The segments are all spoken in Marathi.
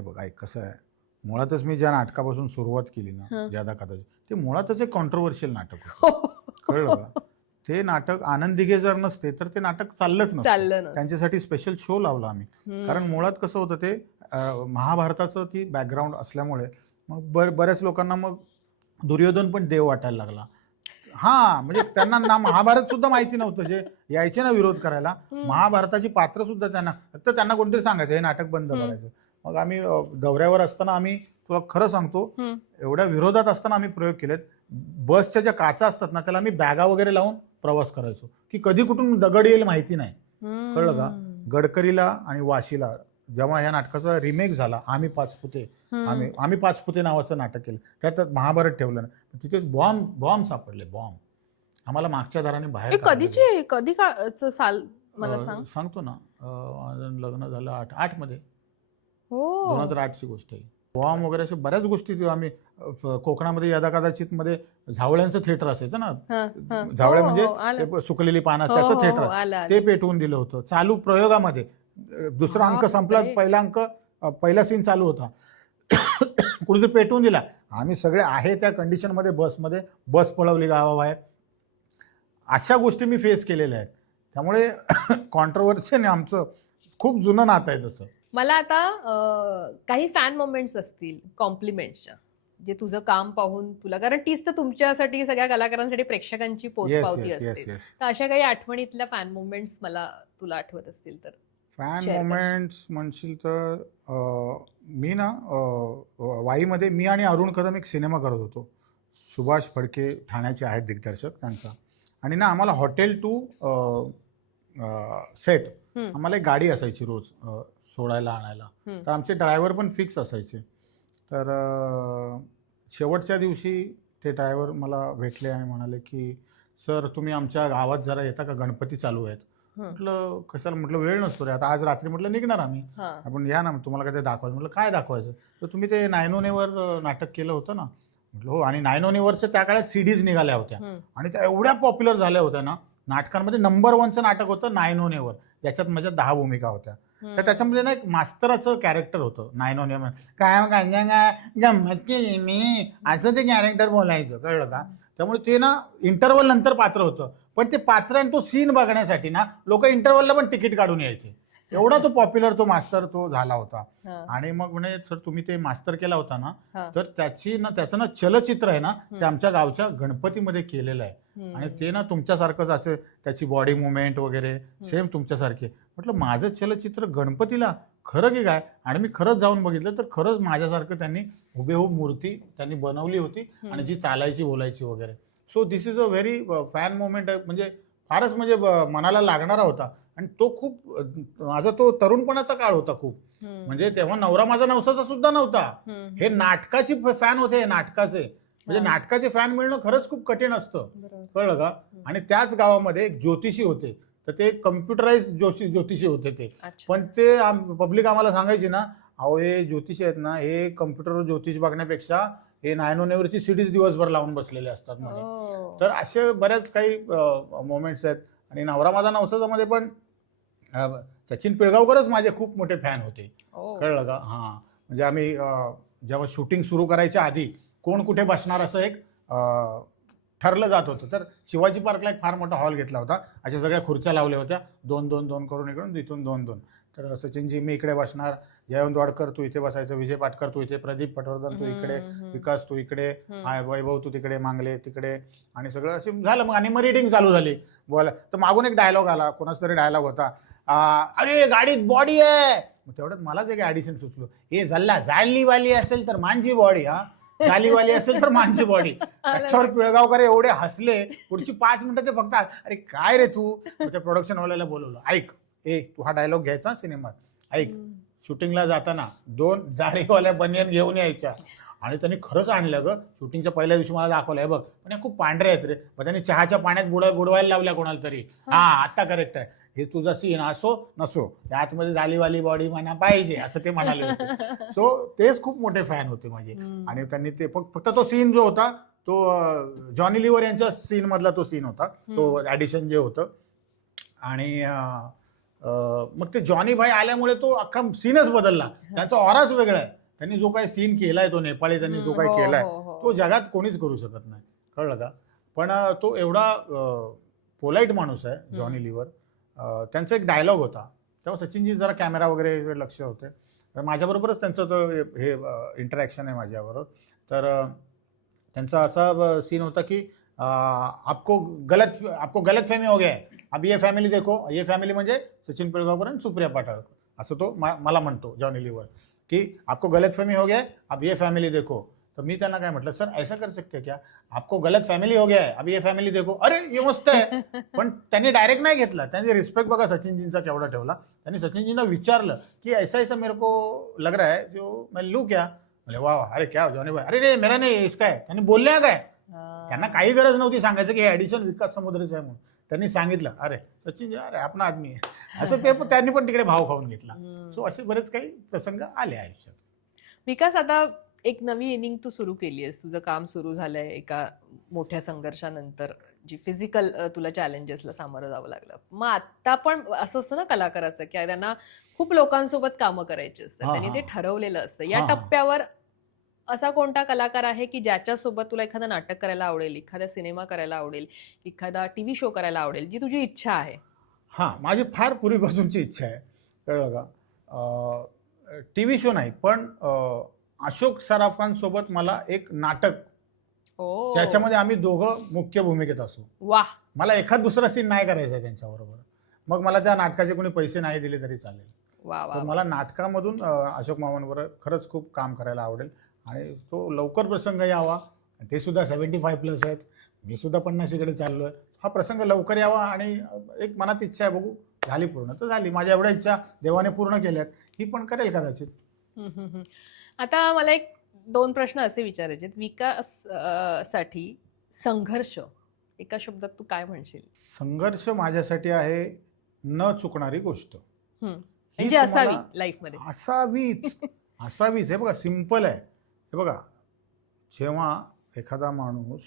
बघ ऐक कसं आहे, मुळातच मी ज्या नाटकापासून सुरुवात केली ना हं. ज्यादा कदाचित, ते मुळातच एक कॉन्ट्रोवर्शियल नाटक होतं. कळलं का? ते नाटक आनंद दिघे जर नसते तर ते नाटक चाललंच नसतं. चाललं नसतं. त्यांच्यासाठी स्पेशल शो लावला आम्ही. कारण मुळात कसं होतं ते महाभारताचं ती बॅकग्राऊंड असल्यामुळे मग बऱ्याच लोकांना मग दुर्योधन पण देव वाटायला लागला. हा म्हणजे त्यांना ना महाभारत सुद्धा माहिती नव्हतं, जे यायचे ना विरोध करायला महाभारताची पात्र सुद्धा त्यांना, फक्त त्यांना कोणतरी सांगायचं हे नाटक बंद करायचं. मग आम्ही दौऱ्यावर असताना आम्ही, तुला खरं सांगतो, एवढ्या विरोधात असताना आम्ही प्रयोग केलेत. बसच्या ज्या काचा असतात ना त्याला आम्ही बॅगा वगैरे लावून प्रवास करायचो, की कधी कुठून दगड येईल माहिती नाही. कळलं का? गडकरीला आणि वाशीला जेव्हा या नाटकाचा रिमेक झाला, आम्ही पाचपुते, आम्ही पाचपुते नावाचं नाटक केलं, त्यात महाभारत ठेवलं ना, तिथे बॉम्ब सापडले. बॉम्ब आम्हाला मागच्या दाराने बाहेर कधीचे कधी साल मला सांग. सांगतो ना, माझं लग्न झालं 8 मध्ये, हो 2008ची गोष्ट आहे. बॉम्ब वगैरे अशा बऱ्याच गोष्टी आम्ही कोकणामध्ये यदा कदाचित मध्ये झावळ्यांचं थिएटर असायचं ना, झावळे म्हणजे सुकलेली पानं, त्याचं थिएटर ते पेटवून दिलं होतं चालू प्रयोगामध्ये. दुसरा अंक संपला, पहिला सीन चालू होता, कुठे पेटवून दिला. आम्ही सगळे आहे त्या कंडिशन मध्ये बसमध्ये, बस पळवली गावाबाहेर. अशा गोष्टी मी फेस केलेल्या आहेत. त्यामुळे कॉन्ट्रोवर्सी आमचं खूप जुनं नातं आहे तसं. मला आता काही फॅन मोमेंट्स असतील कॉम्प्लिमेंट्सच्या, जे तुझं काम पाहून तुला, कारण तीच तर तुमच्यासाठी सगळ्या कलाकारांसाठी प्रेक्षकांची पोचपावती असते. तर अशा काही आठवणीतल्या फॅन मोमेंट्स मला तुला आठवत असतील तर. फॅन मोमेंट्स म्हणशील तर मी ना वाईमध्ये मी आणि अरुण कदम एक सिनेमा करत होतो. सुभाष फडके ठाण्याचे आहेत दिग्दर्शक त्यांचा. आणि ना आम्हाला हॉटेल टू सेट आम्हाला एक गाडी असायची रोज सोडायला आणायला. तर आमचे ड्रायव्हर पण फिक्स असायचे. तर शेवटच्या दिवशी ते ड्रायव्हर मला भेटले आणि म्हणाले की सर तुम्ही आमच्या गावात जरा येता का, गणपती चालू आहेत. म्हटलं कशाला, म्हटलं वेळ नसतो रे आता, आज रात्री म्हटलं निघणार आम्ही, आपण या ना, तुम्हाला काय ते दाखवायचं. म्हटलं काय दाखवायचं, तर तुम्ही ते 9 वर नाटक केलं होतं ना. म्हटलं हो. आणि 9 वरच्या त्या काळात सीडीज निघाल्या होत्या आणि त्या एवढ्या पॉप्युलर झाल्या होत्या ना नाटकांमध्ये. नंबर 1चं नाटक होतं 9 वर, ज्याच्यात माझ्या 10 भूमिका होत्या. तर त्याच्यामध्ये ना एक मास्तराचं कॅरेक्टर होतं 9 काय गंमत केली मी, असं ते कॅरेक्टर बोलायचं. कळलं का? त्यामुळे ते ना इंटरव्हल नंतर पात्र होतं, पण ते पात्र आणि तो सीन बघण्यासाठी ना लोक इंटरव्हलला पण तिकीट काढून यायचे. एवढा तो पॉप्युलर तो मास्तर तो झाला होता. आणि मग म्हणे सर तुम्ही ते मास्तर केला होता ना, तर त्याचं ना चलचित्र आहे ना, ते आमच्या गावच्या गणपतीमध्ये केलेलं आहे. आणि ते ना तुमच्यासारखंच असे त्याची बॉडी मुवमेंट वगैरे सेम तुमच्यासारखे. म्हटलं माझं चलचित्र गणपतीला, खरं की काय? आणि मी खरंच जाऊन बघितलं तर खरंच माझ्यासारखं त्यांनी हुबेहूब मूर्ती त्यांनी बनवली होती आणि जी चालायची बोलायची वगैरे. So this is a very fan moment, म्हणजे फारच म्हणजे मनाला लागणारा होता. आणि तो खूप माझा तो तरुणपणाचा काळ होता खूप. म्हणजे तेव्हा नवरा माझा नवसाचा सुद्धा नव्हता. हे नाटकाची फॅन होते, नाटकाचे. म्हणजे नाटकाचे फॅन मिळणं खरंच खूप कठीण असतं. कळलं का? आणि त्याच गावामध्ये एक ज्योतिषी होते, तर ते कम्प्युटराइज ज्योतिषी होते ते. पण ते पब्लिक आम्हाला सांगायची ना, अहो हे ज्योतिषी आहेत ना, हे कम्प्युटरवर ज्योतिष बघण्यापेक्षा हे 9 वरची सीडीज दिवसभर लावून बसलेले असतात म्हणे. तर असे बऱ्याच काही मोमेंट्स आहेत. आणि नवरा माझा नवसाचा मध्ये पण सचिन पिळगावकरच माझे खूप मोठे फॅन होते. कळलं का? हां, म्हणजे आम्ही जेव्हा शूटिंग सुरू करायच्या आधी कोण कुठे बसणार असं एक ठरलं जात होतं. तर शिवाजी पार्कला एक फार मोठा हॉल घेतला होता, अशा सगळ्या खुर्च्या लावल्या होत्या, 2-2-2 करून इकडून, इथून 2-2. तर सचिनजी मी इकडे बसणार, जयवंत वाडकर तू इथे बसायचं, विजय पाटकर तू इथे, प्रदीप पटवर्धन तू इकडे, विकास तू इकडे, वैभव तू तिकडे, मांगले तिकडे. आणि सगळं असं झालं. मग आणि मग रिडिंग चालू झाली बोला. तर मागून एक डायलॉग आला, कोणाच तरी डायलॉग होता, अरे गाडीत बॉडी आहे. मग तेवढ्यात मलाच एक ॲडिशन सुचलो, हे जालीवाली असेल तर मांजी बॉडी, हा जालीवाली असेल तर मांजी बॉडी. त्याच्यावर पिळगावकर एवढे हसले, पुढची 5 मिनिटं ते फक्त अरे काय रे तू. त्या प्रोडक्शन वाल्याला बोलवलं, ऐक तू हा डायलॉग घ्यायचा सिनेमात, ऐक शूटिंगला जाताना 2 जाळीवाल्या बनियन घेऊन यायच्या. आणि त्यांनी खरंच आणलं ग. शूटिंगच्या पहिल्या दिवशी मला दाखवलं, बघ पण हे खूप पांढरे आहेत रे. मग त्यांनी चहाच्या पाण्यात बुडवायला लावल्या कोणाला तरी. हा आता करेक्ट आहे, हे तुझा सीन असो नसो त्या आतमध्ये जालीवाली बॉडी म्हणा पाहिजे असं ते म्हणाले होते. सो तेच खूप मोठे फॅन होते माझे. आणि त्यांनी ते फक्त तो सीन जो होता तो जॉनी लिव्हर यांच्या सीन मधला तो सीन होता, तो ऍडिशन जे होतं. आणि मग ते जॉनी भाई आल्यामुळे तो अख्खा सीनच बदलला. त्यांचा ऑराच वेगळा आहे. त्यांनी जो काही सीन केलाय, तो नेपाळी त्यांनी जो काही केलाय, तो जगात कोणीच करू शकत नाही, कळलं का. पण तो एवढा पोलाईट माणूस आहे जॉनी लिव्हर. त्यांचा एक डायलॉग होता तेव्हा, सचिनजी जरा कॅमेरा वगैरे लक्ष होते, तर माझ्याबरोबरच त्यांचं तो हे इंटरॅक्शन आहे माझ्याबरोबर. तर त्यांचा असा सीन होता की आपको गलत फहमी हो गया है, अब ये फॅमिली देखो. ये फॅमिली म्हणजे सचिन पिळगावकर आणि सुप्रिया पाटाळकर, असं तो मला म्हणतो जॉनी लिव्हर, की आपको गलत फहमी हो गया है, अब ये फॅमिली देखो. तर मी त्यांना काय म्हटलं, सर ऐसा कर सकते क्या, आपको गलत फॅमिली हो गया है, अब ये फॅमिली देखो. अरे ये मस्त आहे. पण त्यांनी डायरेक्ट नाही घेतला. त्यांनी रिस्पेक्ट बघा सचिनजींचा केवढा ठेवला. त्यांनी सचिनजींना विचारलं की ऐसा ऐसा मेरे को लग रहा है, जो मैं लू क्या. म्हणजे वा वा, अरे क्या जॉनी भाई, अरे रे मेरा नाही इसका आहे. त्यांनी बोलल्या काय, त्यांना काही गरज नव्हती सांगायचं की हे ॲडिशन विकास समुद्रच आहे म्हणून. त्यांनी सांगितलं, अरे सचिन अरे आपला आदमी आहे, असं ते त्यांनी पण तिकडे भाव खाऊन घेतला. सो असे बरेच काही प्रसंग आले आयुष्यात. विकास, आता एक नवी इनिंग तू सुरू केली आहेस, तुझं काम सुरू झालंय एका मोठ्या संघर्षानंतर, जी फिजिकल तुला चॅलेंजेसला सामोरं जावं लागलं. मग आता पण असं असतं ना कलाकाराचं, की त्यांना खूप लोकांसोबत कामं करायची असतात, त्यांनी ते ठरवलेलं असतं. या टप्प्यावर असा कोणता कलाकार आहे की ज्याच्यासोबत तुला एखादं नाटक करायला आवडेल, एखादा सिनेमा करायला आवडेल, एखादा टीव्ही शो करायला आवडेल, जी तुझी इच्छा आहे? हां, माझी फार पूर्वीपासूनची इच्छा आहे, कळलं का. टीव्ही शो नाही, पण अशोक सराफांसोबत मला एक नाटक, ज्याच्यामध्ये आम्ही दोघं मुख्य भूमिकेत असू. वाह. मला एखाद दुसरा सीन नाही करायचा त्यांच्याबरोबर. मग मला त्या नाटकाचे कोणी पैसे नाही दिले तरी चालेल. तर मला नाटकामधून अशोक मामांबरोबर खरंच खूप काम करायला आवडेल. आणि तो लवकर प्रसंग यावा. ते सुद्धा 75+ आहेत, मी सुद्धा 50कडे चाललोय. हा प्रसंग लवकर यावा आणि एक मनात इच्छा आहे, बघू झाली पूर्ण तर झाली. माझ्या एवढ्या इच्छा देवाने पूर्ण केल्यात, ही पण करेल कदाचित. आता मला 2 प्रश्न असे विचारायचे. विकास साठी संघर्ष एका शब्दात तू काय म्हणशील? संघर्ष माझ्यासाठी आहे न चुकणारी गोष्ट. म्हणजे असावी लाईफमध्ये, असावीच. हे बघा सिंपल आहे. हे बघा, जेव्हा एखादा माणूस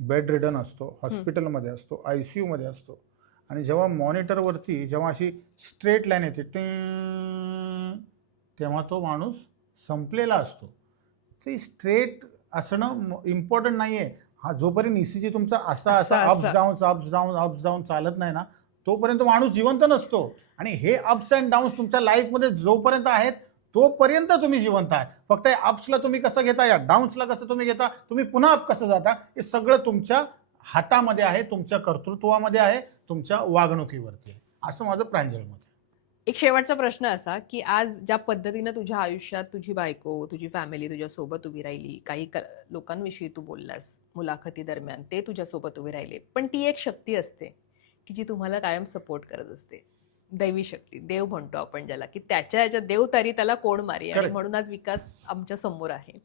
बेड रिडन असतो, हॉस्पिटलमध्ये असतो, ICU मध्ये असतो, आणि जेव्हा मॉनिटरवरती जेव्हा अशी स्ट्रेट लाईन येते, तेव्हा तो माणूस संपलेला असतो. ते स्ट्रेट असणं इम्पॉर्टंट नाही आहे. हा जोपर्यंत ECG तुमचा असा अप्स डाऊन चालत नाही ना, तोपर्यंत माणूस जिवंत नसतो. आणि हे अप्स अँड डाऊन्स तुमच्या लाईफमध्ये जोपर्यंत आहेत तोपर्यंत तुम्ही जिवंत आहे. फक्त या अप्सला तुम्ही कसं घेता, या डाऊन्सला कसं तुम्ही घेता, तुम्ही पुन्हा अप कसं जाता, हे सगळं तुमच्या हातामध्ये आहे, तुमच्या कर्तृत्वामध्ये आहे, तुमच्या वागणुकीवरती आहे, असं माझं प्रांजळ मत आहे. एक शेवटचा प्रश्न असा की आज ज्या पद्धतीनं तुझ्या आयुष्यात तुझी बायको, तुझी फॅमिली तुझ्यासोबत उभी राहिली, काही लोकांविषयी तू बोललास मुलाखती दरम्यान, ते तुझ्यासोबत उभे राहिले, पण ती एक शक्ती असते की जी तुम्हाला कायम सपोर्ट करत असते. दैवी शक्ती, देव म्हणतो आपण ज्याला, की त्याच्या ह्याच्या देव तरी त्याला कोण मारी. आणि म्हणून आज विकास आमच्या समोर आहे.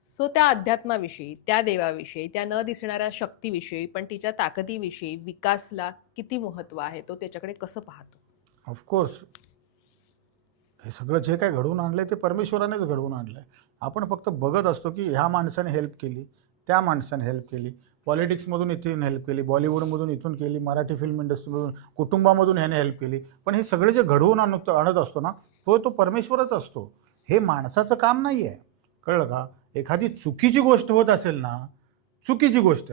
सो त्या अध्यात्माविषयी, त्या देवाविषयी, त्या न दिसणाऱ्या शक्तीविषयी, पण तिच्या ताकदीविषयी विकासला किती महत्व आहे, तो त्याच्याकडे कसं पाहतो? ऑफकोर्स हे सगळं जे काय घडवून आणलंय ते परमेश्वरानेच घडवून आणलंय. आपण फक्त बघत असतो की ह्या माणसाने हेल्प केली, त्या माणसाने हेल्प केली, पॉलिटिक्समधून इथून हेल्प केली, बॉलिवूडमधून इथून केली, मराठी फिल्म इंडस्ट्रीमधून, कुटुंबामधून ह्याने हेल्प केली. पण हे सगळे जे घडवून आणत असतो ना, तो परमेश्वरच असतो. हे माणसाचं काम नाही आहे, कळलं का. एखादी चुकीची गोष्ट होत असेल ना, चुकीची गोष्ट,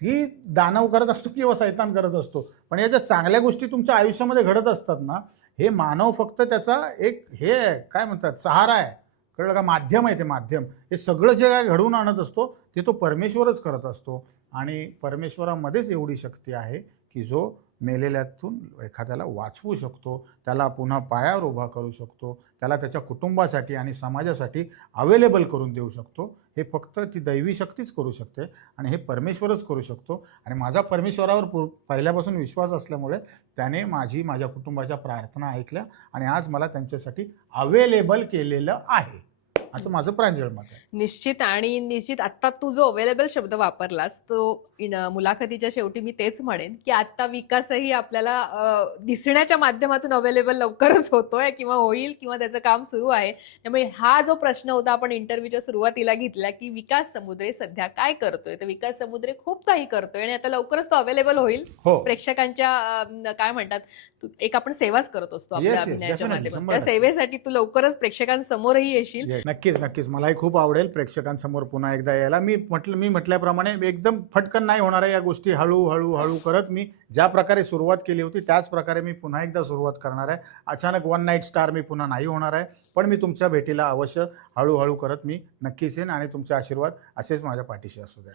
ही दानव करत असतो किंवा सैतान करत असतो. पण या ज्या चांगल्या गोष्टी तुमच्या आयुष्यामध्ये घडत असतात ना, हे मानव फक्त त्याचा एक हे काय म्हणतात सहारा आहे, कळलं का, माध्यम आहे. ते माध्यम, हे सगळं जे काय घडवून आणत असतो ते तो परमेश्वरच करत असतो. आणि परमेश्वरामध्येच एवढी शक्ती आहे की जो मेलेल्यातून एखाद्याला वाचवू शकतो, त्याला पुन्हा पायावर उभा करू शकतो, त्याला त्याच्या कुटुंबासाठी आणि समाजासाठी अवेलेबल करून देऊ शकतो. हे फक्त ती दैवी शक्तीच करू शकते आणि हे परमेश्वरच करू शकतो. आणि माझा परमेश्वरावर पहिल्यापासून विश्वास असल्यामुळे त्याने माझ्या कुटुंबाच्या प्रार्थना ऐकल्या आणि आज मला त्यांच्यासाठी अवेलेबल केलेलं आहे, असं माझं प्रांजळ मत आहे. निश्चित. आणि निश्चित आत्ता तू जो अवेलेबल शब्द वापरलास तो मुलाखतीच्या शेवटी मी तेच म्हणेन की आता विकासही आपल्याला दिसण्याच्या माध्यमातून अवेलेबल लवकरच होतोय किंवा होईल किंवा त्याचं काम सुरू आहे. त्यामुळे हा जो प्रश्न होता आपण इंटरव्ह्यूच्या सुरुवातीला घेतला की विकास समुद्रे सध्या काय करतोय, तर विकास समुद्रे खूप काही करतोय आणि आता लवकरच तो अवेलेबल होईल हो. प्रेक्षकांच्या काय म्हणतात एक आपण सेवाच करत असतो आपल्या Yes, yes, अभिनयाच्या definitely, माध्यमातून. 100%. त्या सेवेसाठी तू लवकरच प्रेक्षकांसमोरही येशील. नक्कीच नक्कीच मलाही खूप आवडेल प्रेक्षकांसमोर पुन्हा एकदा यायला. मी म्हटल्याप्रमाणे एकदम फटकन नाही होणार आहे या गोष्टी. हळू करत मी ज्या प्रकारे सुरुवात केली होती त्याच प्रकारे मी पुन्हा एकदा सुरुवात करणार आहे. अचानक वन नाईट स्टार मी पुन्हा नाही होणार आहे, पण मी तुमच्या भेटीला अवश्य हळूहळू करत मी नक्कीच येईन आणि तुमचे आशीर्वाद असेच माझ्या पाठीशी असू द्या.